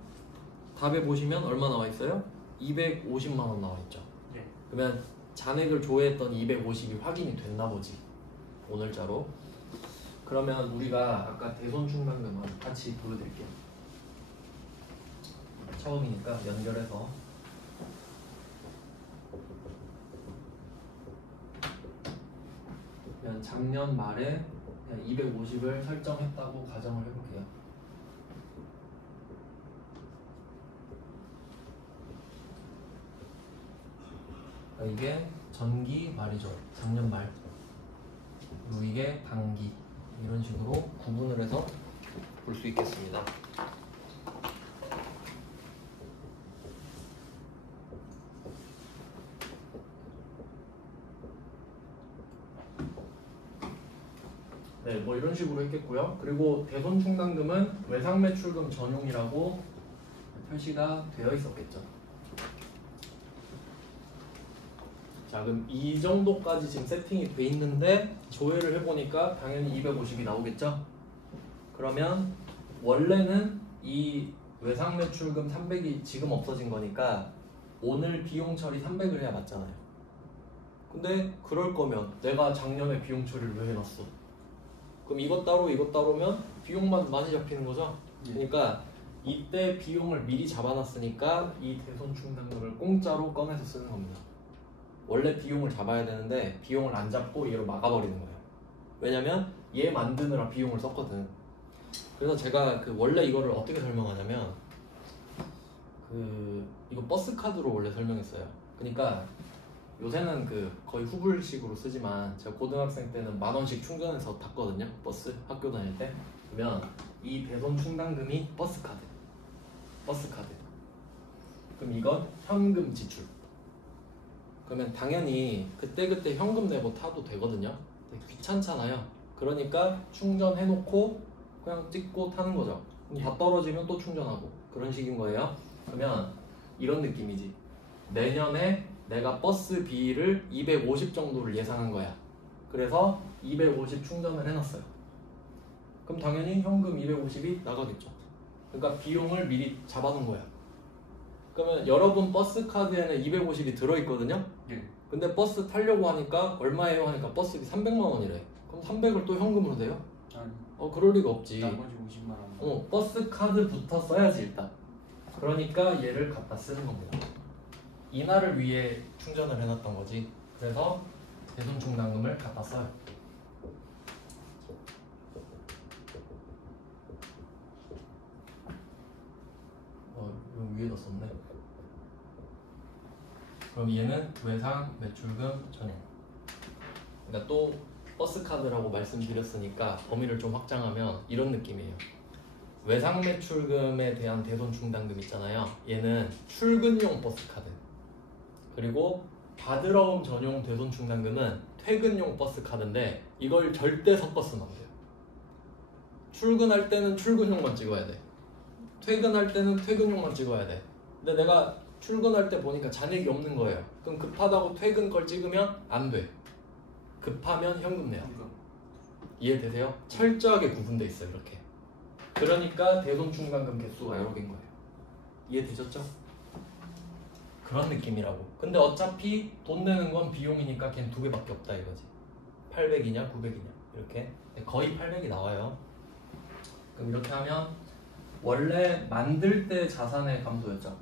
답에 보시면 얼마 나와 있어요? 250만 원 나와 있죠. 그러면 잔액을 조회했더니 250이 확인이 됐나 보지, 오늘자로. 그러면 우리가 아까 대손 충당금 같이 보여드릴게요. 처음이니까 연결해서. 그냥 작년 말에 그냥 250을 설정했다고 가정을 해볼게요. 그러니까 이게 전기 말이죠. 작년 말. 그리고 이게 당기. 이런 식으로 구분을 해서 볼 수 있겠습니다. 네, 뭐 이런 식으로 했겠고요. 그리고 대손 충당금은 외상 매출금 전용이라고 표시가 되어 있었겠죠. 자, 그럼 이 정도까지 지금 세팅이 돼 있는데 조회를 해보니까 당연히 250이 나오겠죠. 그러면 원래는 이 외상 매출금 300이 지금 없어진 거니까 오늘 비용 처리 300을 해야 맞잖아요. 근데 그럴 거면 내가 작년에 비용 처리를 왜 해놨어? 그럼 이것 따로 이것 따로면 비용만 많이 잡히는 거죠. 그러니까 이때 비용을 미리 잡아놨으니까 이 대손 충당금을 공짜로 꺼내서 쓰는 겁니다. 원래 비용을 잡아야 되는데 비용을 안 잡고 얘로 막아버리는 거예요. 왜냐면 얘 만드느라 비용을 썼거든. 그래서 제가 원래 이거를 어떻게 설명하냐면 이거 버스 카드로 원래 설명했어요. 그러니까 요새는 거의 후불식으로 쓰지만 제가 고등학생 때는 10,000원씩 충전해서 탔거든요. 버스 학교 다닐 때. 그러면 이 대손 충당금이 버스 카드. 그럼 이건 현금 지출. 그러면 당연히 그때그때 현금 내고 타도 되거든요. 되게 귀찮잖아요. 그러니까 충전해놓고 그냥 찍고 타는 거죠. 다 떨어지면 또 충전하고 그런 식인 거예요. 그러면 이런 느낌이지. 내년에 내가 버스비를 250 정도를 예상한 거야. 그래서 250 충전을 해놨어요. 그럼 당연히 현금 250이 나가겠죠. 그러니까 비용을 미리 잡아놓은 거야. 그러면 여러분 버스 카드에는 250이 들어있거든요. 근데 버스 타려고 하니까 얼마예요 하니까 버스비 300만 원이래. 그럼 300을 또 현금으로 내요? 아니. 그럴 리가 없지. 나머지 50만 원. 버스 카드부터 써야지 일단. 그러니까 얘를 갖다 쓰는 겁니다. 이날을 위해 충전을 해놨던 거지. 그래서 대손 충당금을 갖다 써요. 여기 위에다 썼네. 그럼 얘는 외상 매출금 전용. 그러니까 또 버스 카드라고 말씀드렸으니까 범위를 좀 확장하면 이런 느낌이에요. 외상 매출금에 대한 대손 충당금 있잖아요. 얘는 출근용 버스 카드. 그리고 받으러 온 전용 대손 충당금은 퇴근용 버스 카드인데 이걸 절대 섞어 쓰면 안 돼요. 출근할 때는 출근용만 찍어야 돼. 퇴근할 때는 퇴근용만 찍어야 돼. 근데 내가 출근할 때 보니까 잔액이 없는 거예요. 그럼 급하다고 퇴근 걸 찍으면 안 돼. 급하면 현금 내요. 이해되세요? 철저하게 구분돼 있어요. 이렇게. 그러니까 대손 충당금 개수가 여러 개인 거예요. 이해되셨죠? 그런 느낌이라고. 근데 어차피 돈 내는 건 비용이니까 걔는 2개밖에 없다 이거지. 800이냐 900이냐 이렇게 거의 800이 나와요. 그럼 이렇게 하면 원래 만들 때 자산의 감소였죠.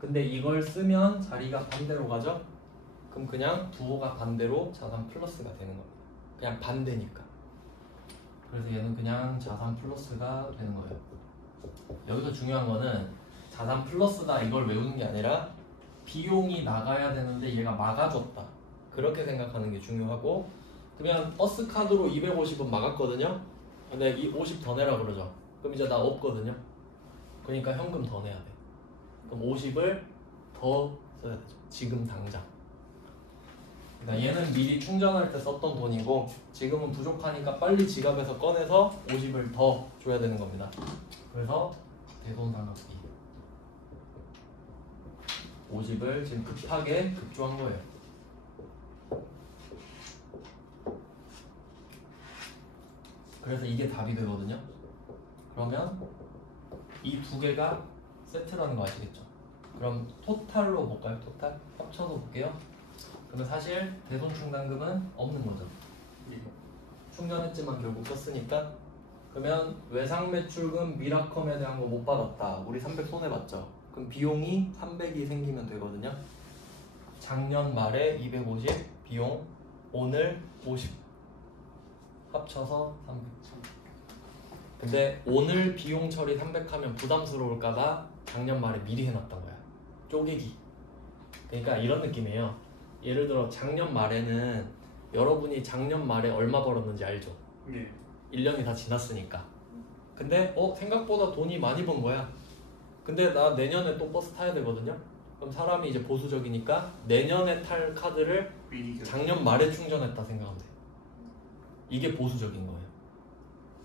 근데 이걸 쓰면 자리가 반대로 가죠. 그럼 그냥 부호가 반대로 자산 플러스가 되는 겁니다. 그냥 반대니까. 그래서 얘는 그냥 자산 플러스가 되는 거예요. 여기서 중요한 거는 자산 플러스다 이걸 외우는 게 아니라 비용이 나가야 되는데 얘가 막아줬다. 그렇게 생각하는 게 중요하고, 그냥 버스 카드로 250은 막았거든요. 근데 이 50 더 내라 그러죠. 그럼 이제 나 없거든요. 그러니까 현금 더 내야 돼. 그럼 50을 더 써야 되죠. 지금 당장. 그러니까 얘는 미리 충전할 때 썼던 돈이고 지금은 부족하니까 빨리 지갑에서 꺼내서 50을 더 줘야 되는 겁니다. 그래서 대손상각비 50을 지금 급하게 급조한 거예요. 그래서 이게 답이 되거든요. 그러면 이 두 개가 세트라는 거 아시겠죠? 그럼 토탈로 볼까요? 토탈? 합쳐서 볼게요. 그러면 사실 대손 충당금은 없는 거죠. 충전했지만 결국 썼으니까. 그러면 외상 매출금 미라컴에 대한 거 못 받았다. 우리 300 손해봤죠. 그럼 비용이 300이 생기면 되거든요. 작년 말에 250, 비용 오늘 50 합쳐서 300. 근데 오늘 비용 처리 300 하면 부담스러울까봐 작년 말에 미리 해놨던 거야. 쪼개기. 그러니까 이런 느낌이에요. 예를 들어 작년 말에는 여러분이 작년 말에 얼마 벌었는지 알죠? 네. 1년이 다 지났으니까. 근데 생각보다 돈이 많이 번 거야. 근데 나 내년에 또 버스 타야 되거든요. 그럼 사람이 이제 보수적이니까 내년에 탈 카드를 작년 말에 충전했다 생각하면 돼. 이게 보수적인 거예요.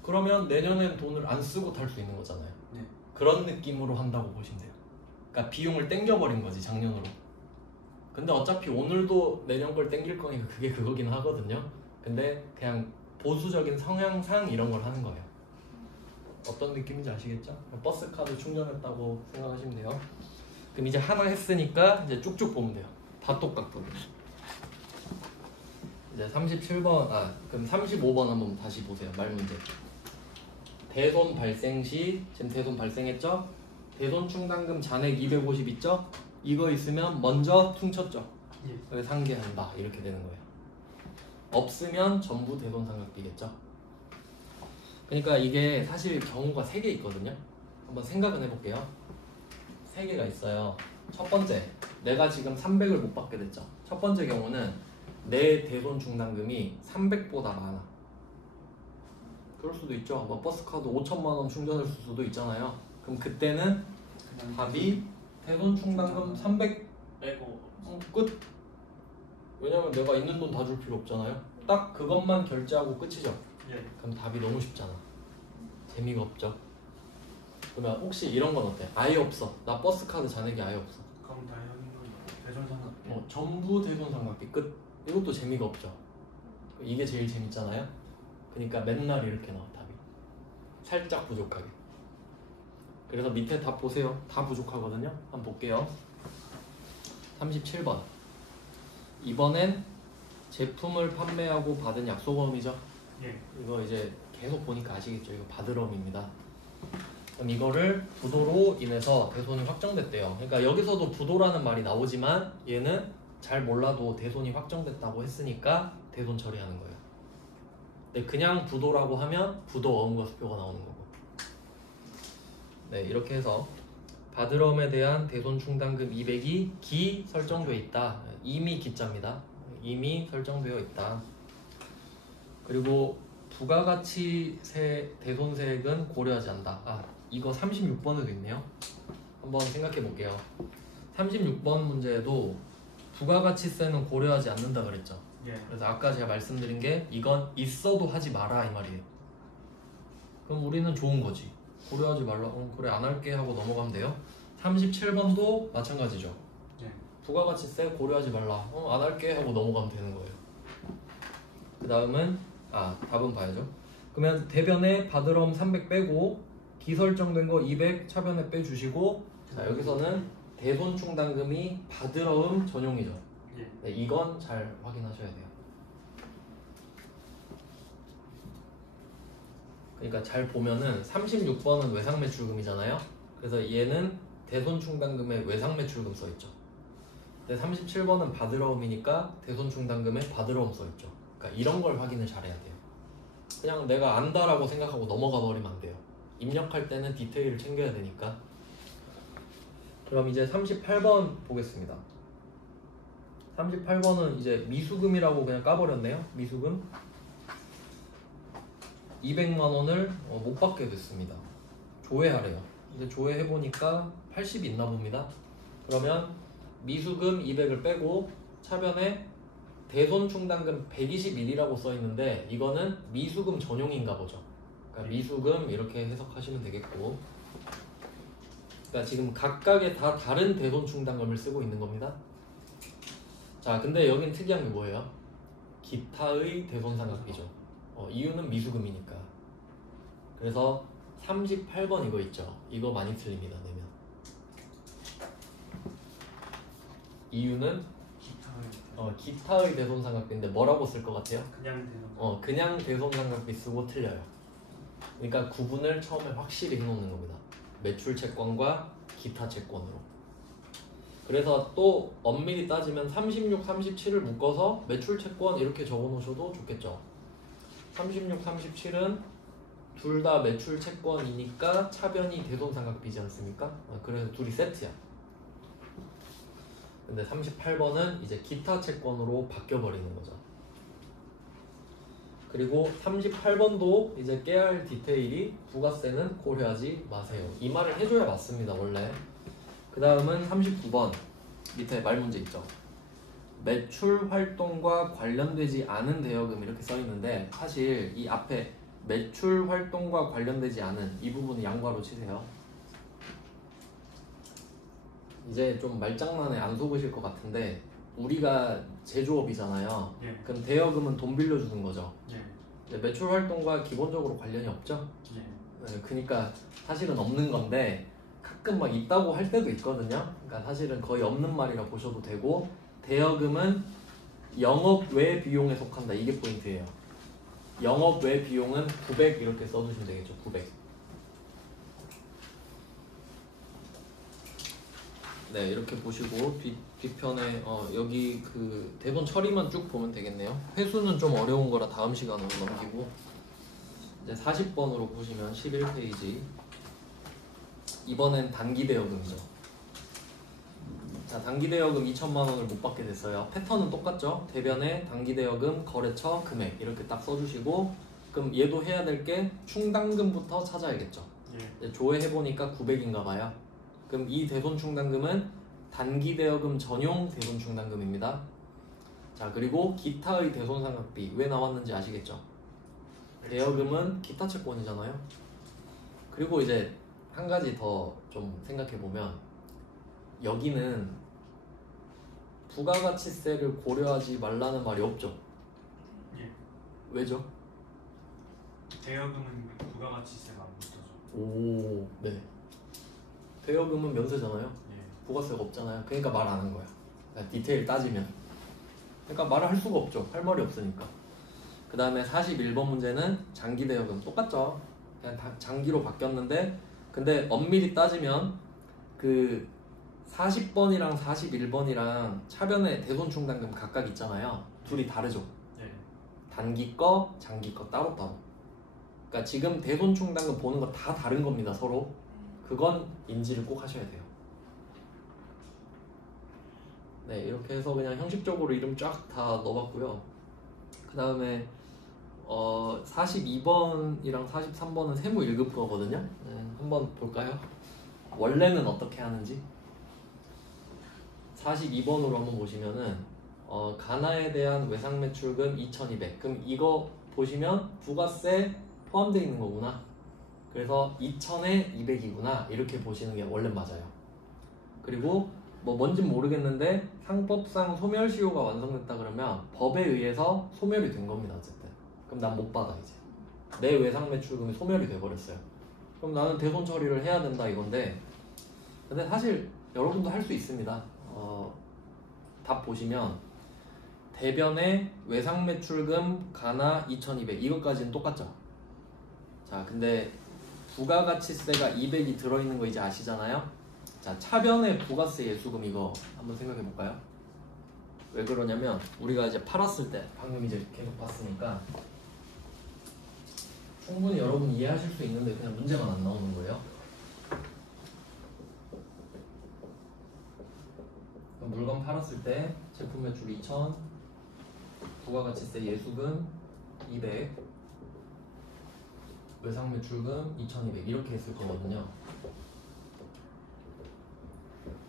그러면 내년엔 돈을 안 쓰고 탈 수 있는 거잖아요. 네. 그런 느낌으로 한다고 보시면 돼요. 그러니까 비용을 땡겨버린 거지 작년으로. 근데 어차피 오늘도 내년 걸 땡길 거니까 그게 그거긴 하거든요. 근데 그냥 보수적인 성향상 이런 걸 하는 거예요. 어떤 느낌인지 아시겠죠? 버스 카드 충전했다고 생각하시면 돼요. 그럼 이제 하나 했으니까 이제 쭉쭉 보면 돼요. 다 똑같거든요. 이제 37번, 그럼 35번 한번 다시 보세요. 말 문제. 대손 발생 시, 지금 대손 발생했죠? 대손 충당금 잔액 250 있죠? 이거 있으면 먼저 퉁쳤죠? 예. 상계한다. 이렇게 되는 거예요. 없으면 전부 대손 상각비겠죠? 그러니까 이게 사실 경우가 3개 있거든요. 한번 생각은 해볼게요. 3개가 있어요. 첫 번째, 내가 지금 300을 못 받게 됐죠. 첫 번째 경우는 내 대손 충당금이 300보다 많아. 그럴 수도 있죠. 뭐 버스카드 5천만 원 충전했을 수도 있잖아요. 그럼 그때는 답이 대손 충당금 300 빼고 끝. 왜냐면 내가 있는 돈 다 줄 필요 없잖아요. 딱 그것만 결제하고 끝이죠. 예. 그럼 답이 너무 쉽잖아. 재미가 없죠. 그러면 혹시 이런 건 어때? 아예 없어. 나 버스카드 잔액이 아예 없어. 그럼 당연히 대전상각 전부 대손 상각비 끝. 이것도 재미가 없죠. 이게 제일 재밌잖아요. 그러니까 맨날 이렇게 나와 답이. 살짝 부족하게. 그래서 밑에 답 보세요. 다 부족하거든요. 한번 볼게요. 37번. 이번엔 제품을 판매하고 받은 약속어음이죠. 예. 이거 이제 계속 보니까 아시겠죠? 이거 받으러음입니다. 그럼 이거를 부도로 인해서 대손이 확정됐대요. 그러니까 여기서도 부도라는 말이 나오지만 얘는 잘 몰라도 대손이 확정됐다고 했으니까 대손 처리하는 거예요. 근데 그냥 부도라고 하면 부도 어음과 수표가 나오는 거고. 네, 이렇게 해서 받으러움에 대한 대손 충당금 200이 기 설정되어 있다. 이미 기자입니다. 이미 설정되어 있다. 그리고 부가가치세 대손세액은 고려하지 않는다. 이거 36번에도 있네요. 한번 생각해 볼게요. 36번 문제에도 부가가치세는 고려하지 않는다 그랬죠. 예. 그래서 아까 제가 말씀드린 게 이건 있어도 하지 마라 이 말이에요. 그럼 우리는 좋은 거지. 고려하지 말라. 그래 안 할게 하고 넘어가면 돼요. 37번도 마찬가지죠. 예. 부가가치세 고려하지 말라. 안 할게 하고 넘어가면 되는 거예요. 그 다음은 답은 봐야죠. 그러면 대변에 받으러움 300 빼고 기설정된 거 200 차변에 빼주시고, 자 여기서는 대손 충당금이 받으러움 전용이죠. 예. 네, 이건 잘 확인하셔야 돼요. 그러니까 잘 보면은 36번은 외상매출금이잖아요. 그래서 얘는 대손 충당금에 외상매출금 써있죠. 근데 37번은 받으러움이니까 대손 충당금에 받으러움 써있죠. 그러니까 이런 걸 확인을 잘해야 돼요. 그냥 내가 안다라고 생각하고 넘어가 버리면 안 돼요. 입력할 때는 디테일을 챙겨야 되니까. 그럼 이제 38번 보겠습니다. 38번은 이제 미수금이라고 그냥 까버렸네요. 미수금 200만 원을 못 받게 됐습니다. 조회하래요. 이제 조회해보니까 80이 있나 봅니다. 그러면 미수금 200을 빼고 차변에 대손 충당금 121이라고 써있는데 이거는 미수금 전용인가 보죠. 그러니까 미수금 이렇게 해석하시면 되겠고, 그러니까 지금 각각의 다 다른 대손 충당금을 쓰고 있는 겁니다. 자, 근데 여긴 특이한 게 뭐예요? 기타의 대손 상각비죠. 이유는 미수금이니까. 그래서 38번 이거 있죠. 이거 많이 틀립니다. 내면 이유는 기타의 대손 상각비인데 뭐라고 쓸 것 같아요? 그냥 대손. 그냥 대손 상각비 쓰고 틀려요. 그러니까 구분을 처음에 확실히 해놓는 겁니다. 매출 채권과 기타 채권으로. 그래서 또 엄밀히 따지면 36, 37을 묶어서 매출 채권 이렇게 적어 놓으셔도 좋겠죠. 36, 37은 둘 다 매출 채권이니까 차변이 대손 상각비지 않습니까? 그래서 둘이 세트야. 근데 38번은 이제 기타 채권으로 바뀌어버리는 거죠. 그리고 38번도 이제 깨야 할 디테일이 부가세는 고려하지 마세요. 이 말을 해줘야 맞습니다, 원래. 그 다음은 39번 밑에 말 문제 있죠. 매출 활동과 관련되지 않은 대여금 이렇게 써 있는데 사실 이 앞에 매출 활동과 관련되지 않은 이 부분은 양과로 치세요. 이제 좀 말장난에 안 속으실 것 같은데 우리가 제조업이잖아요. 예. 그럼 대여금은 돈 빌려주는 거죠. 예. 근데 매출 활동과 기본적으로 관련이 없죠. 예. 네, 그러니까 사실은 없는 건데 가끔 막 있다고 할 때도 있거든요. 그러니까 사실은 거의 없는 말이라 보셔도 되고 대여금은 영업 외 비용에 속한다. 이게 포인트예요. 영업 외 비용은 900 이렇게 써주시면 되겠죠. 900. 네, 이렇게 보시고 뒷편에 여기 그 대본 처리만 쭉 보면 되겠네요. 회수는 좀 어려운 거라 다음 시간으로 넘기고 이제 40번으로 보시면 11페이지. 이번엔 단기 대여금이죠. 자, 단기 대여금 2천만 원을 못 받게 됐어요. 패턴은 똑같죠. 대변에 단기 대여금, 거래처, 금액 이렇게 딱 써주시고 그럼 얘도 해야 될 게 충당금부터 찾아야겠죠. 예. 조회해 보니까 900인가 봐요. 그럼 이 대손 충당금은 단기 대여금 전용 대손 충당금입니다. 자, 그리고 기타의 대손 상각비 왜 나왔는지 아시겠죠? 대여금은 기타 채권이잖아요. 그리고 이제 한 가지 더 좀 생각해 보면 여기는 부가가치세를 고려하지 말라는 말이 없죠. 예. 왜죠? 대여금은 부가가치세가 안 붙어져. 오, 네. 대여금은 면세잖아요. 예. 부가세가 없잖아요. 그러니까 말 안 한 거야. 그러니까 디테일 따지면. 그러니까 말을 할 수가 없죠. 할 말이 없으니까. 그 다음에 41번 문제는 장기 대여금 똑같죠. 그냥 다 장기로 바뀌었는데 근데 엄밀히 따지면 그 40번이랑 41번이랑 차변에 대손 충당금 각각 있잖아요. 둘이 다르죠. 예. 단기 거, 장기 거 따로따로. 그러니까 지금 대손 충당금 보는 거 다 다른 겁니다. 서로. 그건 인지를 꼭 하셔야 돼요. 네, 이렇게 해서 그냥 형식적으로 이름 쫙 다 넣어봤고요. 그 다음에 42번이랑 43번은 세무 1급 거거든요. 한번 볼까요? 원래는 어떻게 하는지. 42번으로 한번 보시면은 가나에 대한 외상 매출금 2,200. 그럼 이거 보시면 부가세 포함되어 있는 거구나. 그래서 2,000에 200이구나. 이렇게 보시는 게 원래 맞아요. 그리고 뭐 뭔진 모르겠는데 상법상 소멸시효가 완성됐다 그러면 법에 의해서 소멸이 된 겁니다. 어쨌든. 그럼 난 못 받아 이제. 내 외상 매출금이 소멸이 돼버렸어요. 그럼 나는 대손 처리를 해야 된다 이건데 근데 사실 여러분도 할 수 있습니다. 답 보시면 대변에 외상 매출금 가나 2,200 이것까지는 똑같죠. 자, 근데 부가가치세가 200이 들어있는 거 이제 아시잖아요. 자, 차변에 부가세 예수금 이거 한번 생각해 볼까요? 왜 그러냐면 우리가 이제 팔았을 때 방금 이제 계속 봤으니까 충분히 여러분 이해하실 수 있는데 그냥 문제만 안 나오는 거예요. 물건 팔았을 때 제품 매출 2,000, 부가가치세 예수금 200, 외상 매출금 2,200 이렇게 했을 거거든요.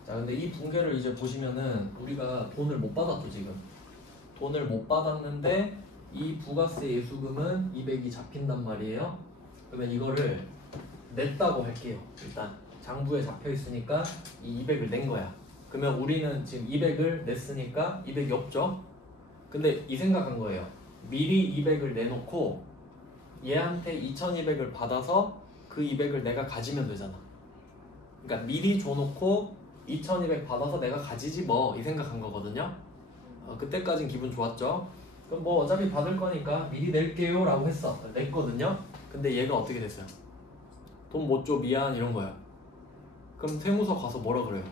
자, 근데 이 붕괴를 이제 보시면은 우리가 돈을 못 받았죠. 지금 돈을 못 받았는데 이 부가세 예수금은 200이 잡힌단 말이에요. 그러면 이거를 냈다고 할게요. 일단 장부에 잡혀 있으니까 이 200을 낸 거야. 그러면 우리는 지금 200을 냈으니까 200이 없죠. 근데 이 생각한 거예요. 미리 200을 내놓고 얘한테 2,200을 받아서 그 200을 내가 가지면 되잖아. 그러니까 미리 줘놓고 2,200 받아서 내가 가지지 뭐 이 생각한 거거든요. 그때까진 기분 좋았죠. 그럼 뭐 어차피 받을 거니까 미리 낼게요 라고 했어. 냈거든요. 근데 얘가 어떻게 됐어요? 돈 못 줘 미안 이런 거야. 그럼 세무서 가서 뭐라 그래요?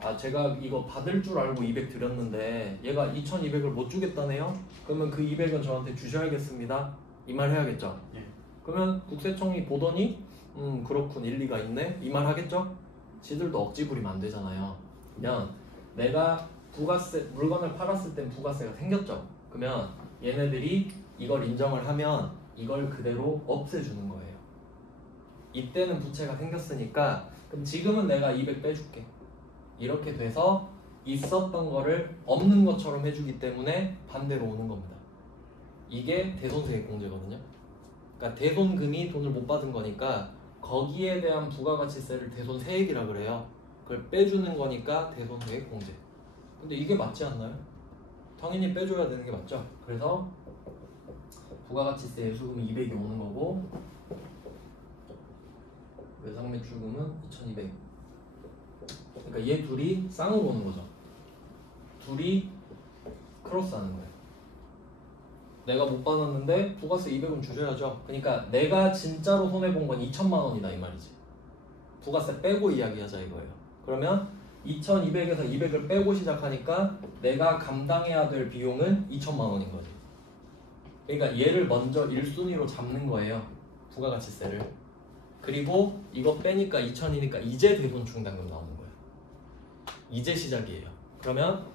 아, 제가 이거 받을 줄 알고 200 드렸는데 얘가 2,200을 못 주겠다네요? 그러면 그 200은 저한테 주셔야겠습니다. 이 말 해야겠죠? 예. 그러면 국세청이 보더니 그렇군 일리가 있네? 이 말 하겠죠? 지들도 억지 부리면 안 되잖아요. 그러면 내가 부가세 물건을 팔았을 땐 부가세가 생겼죠? 그러면 얘네들이 이걸 인정을 하면 이걸 그대로 없애주는 거예요. 이때는 부채가 생겼으니까 그럼 지금은 내가 200 빼줄게. 이렇게 돼서 있었던 거를 없는 것처럼 해주기 때문에 반대로 오는 겁니다. 이게 대손세액공제거든요. 그러니까 대손금이 돈을 못 받은 거니까 거기에 대한 부가가치세를 대손세액이라 그래요. 그걸 빼주는 거니까 대손세액 공제. 근데 이게 맞지 않나요? 당연히 빼줘야 되는 게 맞죠? 그래서 부가가치세 예수금이 200이 오는 거고 외상매출금은 2200. 그러니까 얘 둘이 쌍으로 오는 거죠. 둘이 크로스하는 거예요. 내가 못 받았는데 부가세 200은 주셔야죠. 그러니까 내가 진짜로 손해본 건 2천만 원이다 이 말이지. 부가세 빼고 이야기하자 이거예요. 그러면 2200에서 200을 빼고 시작하니까 내가 감당해야 될 비용은 2천만 원인 거지. 그러니까 얘를 먼저 1순위로 잡는 거예요. 부가가치세를. 그리고 이거 빼니까 2000이니까 이제 대손충당금 나오는 거예요. 이제 시작이에요. 그러면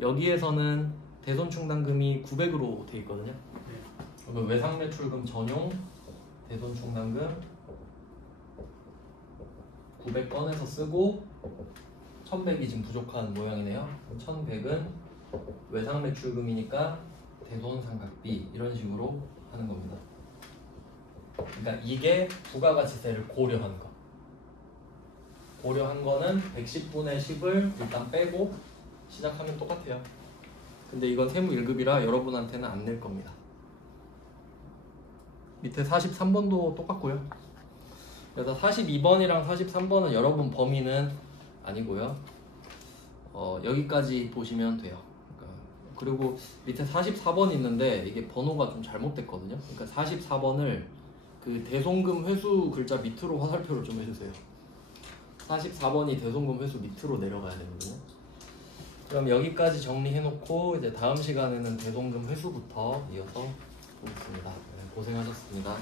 여기에서는 대손충당금이 900으로 돼 있거든요. 그러면 외상매출금 전용 대손충당금 900 꺼내서 쓰고 1100이 지금 부족한 모양이네요. 1100은 외상매출금이니까 대손상각비 이런 식으로 하는 겁니다. 그러니까 이게 부가가치세를 고려한 거. 고려한 거는 110분의 10을 일단 빼고 시작하면 똑같아요. 근데 이건 세무 1급이라 여러분한테는 안 낼 겁니다. 밑에 43번도 똑같고요. 그래서 42번이랑 43번은 여러분 범위는 아니고요. 여기까지 보시면 돼요. 그리고 밑에 44번 있는데 이게 번호가 좀 잘못됐거든요. 그러니까 44번을 그 대손금 회수 글자 밑으로 화살표를 좀 해주세요. 44번이 대손금 회수 밑으로 내려가야 되거든요. 그럼 여기까지 정리해놓고 이제 다음 시간에는 대손금 회수부터 이어서 보겠습니다. 네, 고생하셨습니다.